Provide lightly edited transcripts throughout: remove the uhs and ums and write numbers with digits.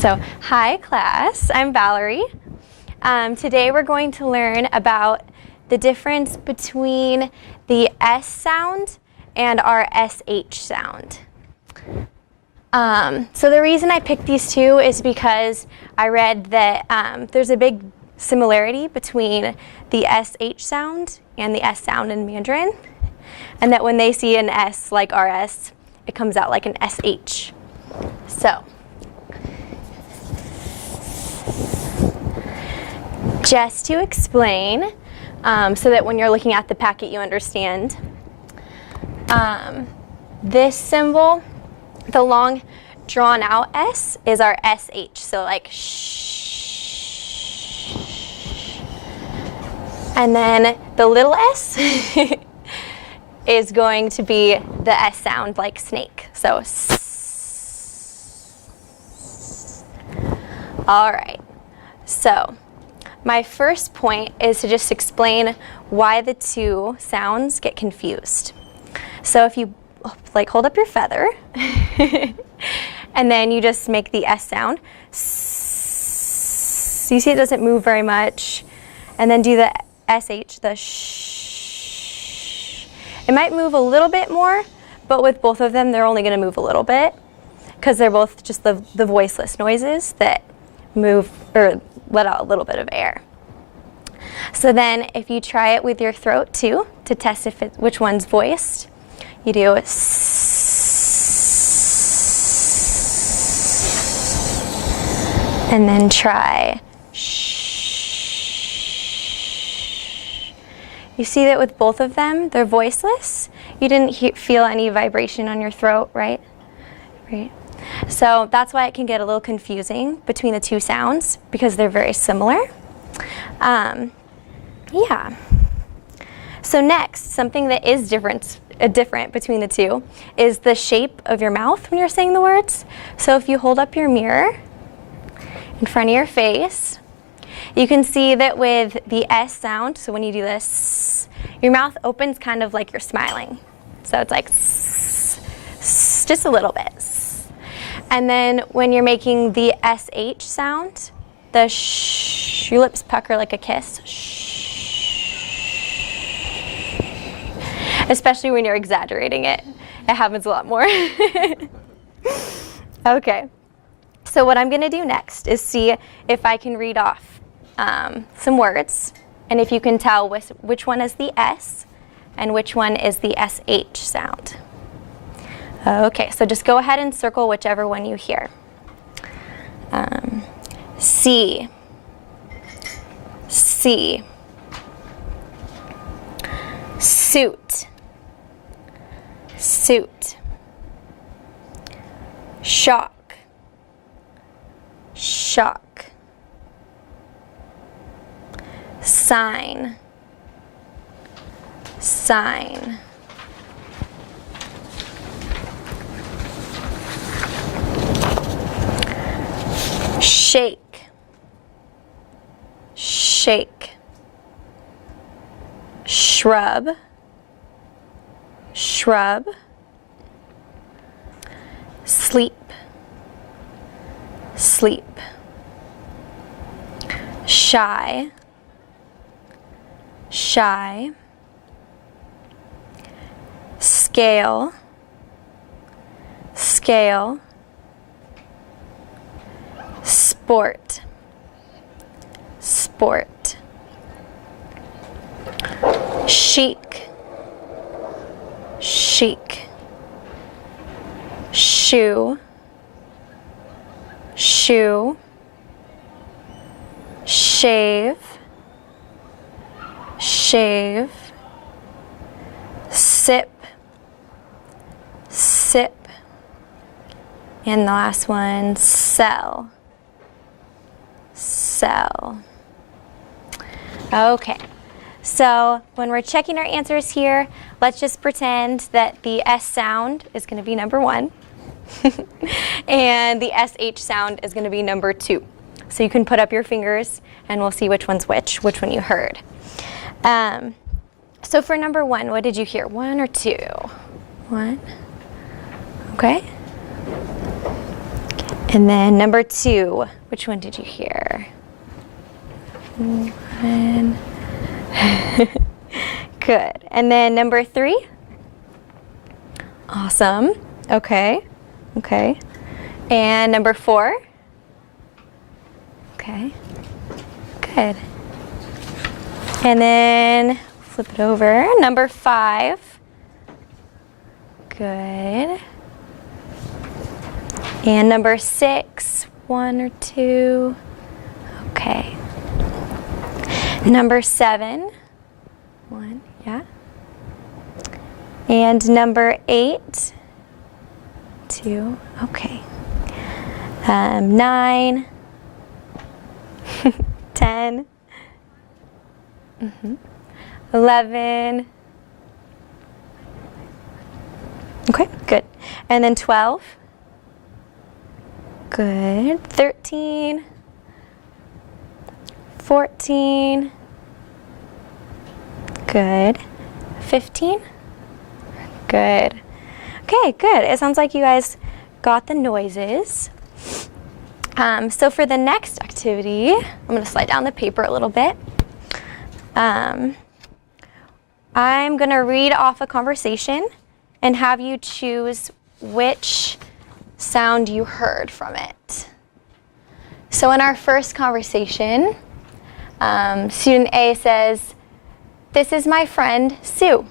So, hi class, I'm Valerie. Today we're going to learn about the difference between the S sound and our SH sound. So the reason I picked these two is because I read that there's a big similarity between the SH sound and the S sound in Mandarin, and that when they see an S like RS, it comes out like an SH. So, just to explain, so that when you're looking at the packet you understand, this symbol, the long drawn out S, is our SH, so like shh. And then the little s is going to be the S sound like snake, so s. All right, so my first point is to just explain why the two sounds get confused. So if you hold up your feather and then you just make the S sound. So you see it doesn't move very much. And then do the SH, the sh. It might move a little bit more, but with both of them, they're only going to move a little bit because they're both just the voiceless noises that move or let out a little bit of air. So then if you try it with your throat too, to test which one's voiced, you do s, and then try sh. You see that with both of them, they're voiceless. You didn't feel any vibration on your throat, right? Right. So that's why it can get a little confusing between the two sounds, because they're very similar. Yeah. So next, something that is different between the two is the shape of your mouth when you're saying the words. So if you hold up your mirror in front of your face, you can see that with the S sound, so when you do this, your mouth opens kind of like you're smiling. So it's like s, just a little bit. And then when you're making the SH sound, the sh, your lips pucker like a kiss. Shh. Especially when you're exaggerating it. It happens a lot more. Okay. So what I'm going to do next is see if I can read off some words, and if you can tell which one is the S and which one is the SH sound. Okay, so just go ahead and circle whichever one you hear. C, C, suit, suit, shock, shock, sign, sign, shake, shake, shrub, shrub, sleep, sleep, shy, shy, scale, scale, sport, sport, chic, chic, shoe, shoe, shave, shave, sip, sip, and the last one, sell, sell. Okay, so when we're checking our answers here, let's just pretend that the S sound is going to be number 1 and the SH sound is going to be number 2. So you can put up your fingers and we'll see which one's which one you heard. So for number 1, what did you hear? 1 or 2? 1. Okay. And then number 2, which one did you hear? 1. Good. And then number 3? Awesome. Okay. Okay. And number 4? Okay. Good. And then flip it over. Number 5. Good. And number 6, 1 or 2. Okay. Number 7, 1, yeah. And number 8, 2, okay. 9, 10, 11. Okay, good. And then 12. Good. 13, 14. Good. 15. Good. Okay, good. It sounds like you guys got the noises. So for the next activity, I'm going to slide down the paper a little bit. I'm going to read off a conversation and have you choose which sound you heard from it. So in our first conversation, student A says, "This is my friend Sue.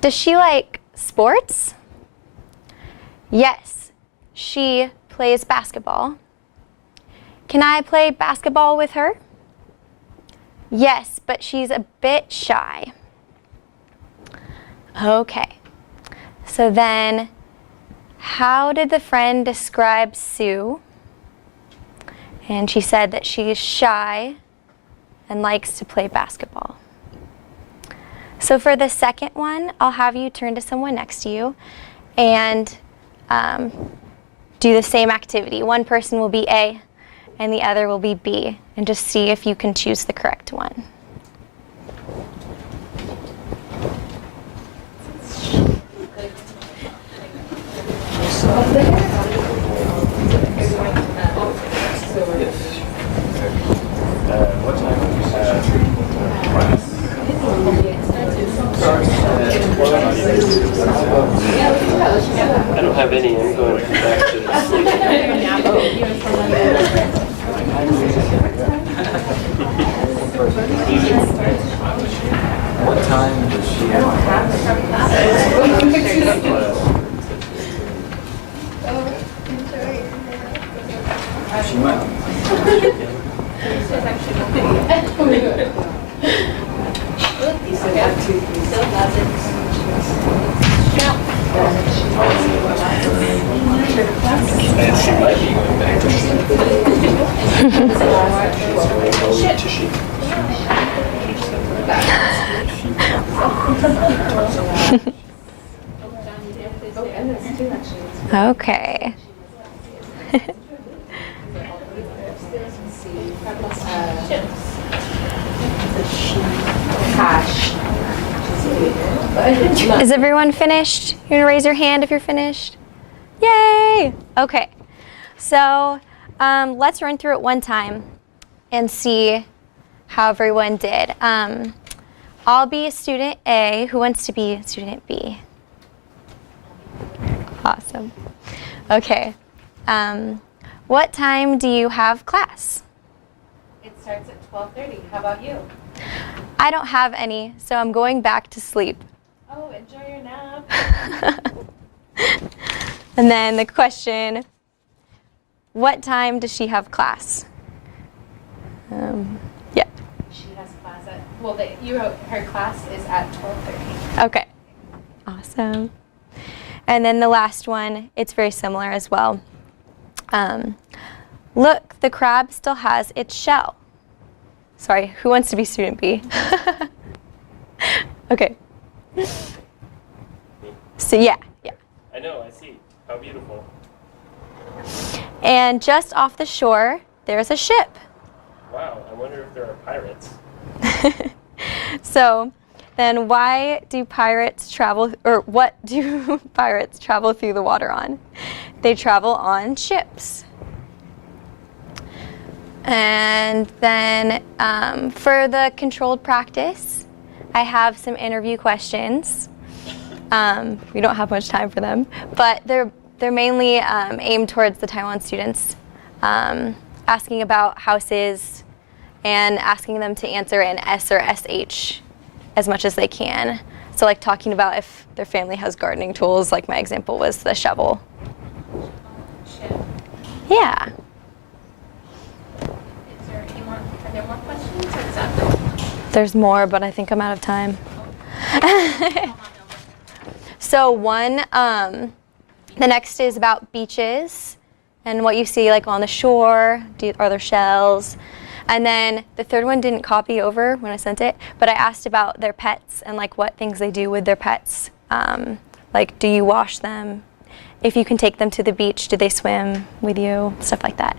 Does she like sports?" "Yes, she plays basketball." "Can I play basketball with her?" "Yes, but she's a bit shy." Okay, so then how did the friend describe Sue? And she said that she is shy and likes to play basketball. So for the second one, I'll have you turn to someone next to you and do the same activity. One person will be A and the other will be B, and just see if you can choose the correct one. I don't have any. I'm going back to sleep. What time does she have? She might. And she might be going back to sleep. Okay. Is everyone finished? You're gonna raise your hand if you're finished. Yay! Okay, so let's run through it one time and see how everyone did. I'll be student A. Who wants to be student B? Awesome. Okay. What time do you have class? It starts at 12:30. How about you? I don't have any, so I'm going back to sleep. Oh, enjoy your nap. And then the question, what time does she have class? Yeah. She has class at, well, her class is at 12:30. Okay. Awesome. And then the last one, it's very similar as well. Look, the crab still has its shell. Sorry, who wants to be student B? Okay. So yeah. I know, I see. How beautiful. And just off the shore, there's a ship. Wow, I wonder if there are pirates. So then why do pirates travel, or what do pirates travel through the water on? They travel on ships. And then for the controlled practice, I have some interview questions. We don't have much time for them, but they're mainly aimed towards the Taiwan students, asking about houses and asking them to answer in S or SH as much as they can. So like talking about if their family has gardening tools, like my example was the shovel. Yeah. Are there more questions, or is that There's more, but I think I'm out of time. So one, the next is about beaches and what you see like on the shore. Are there shells? And then the third one didn't copy over when I sent it, but I asked about their pets and like what things they do with their pets. Like, do you wash them? If you can take them to the beach, do they swim with you? Stuff like that.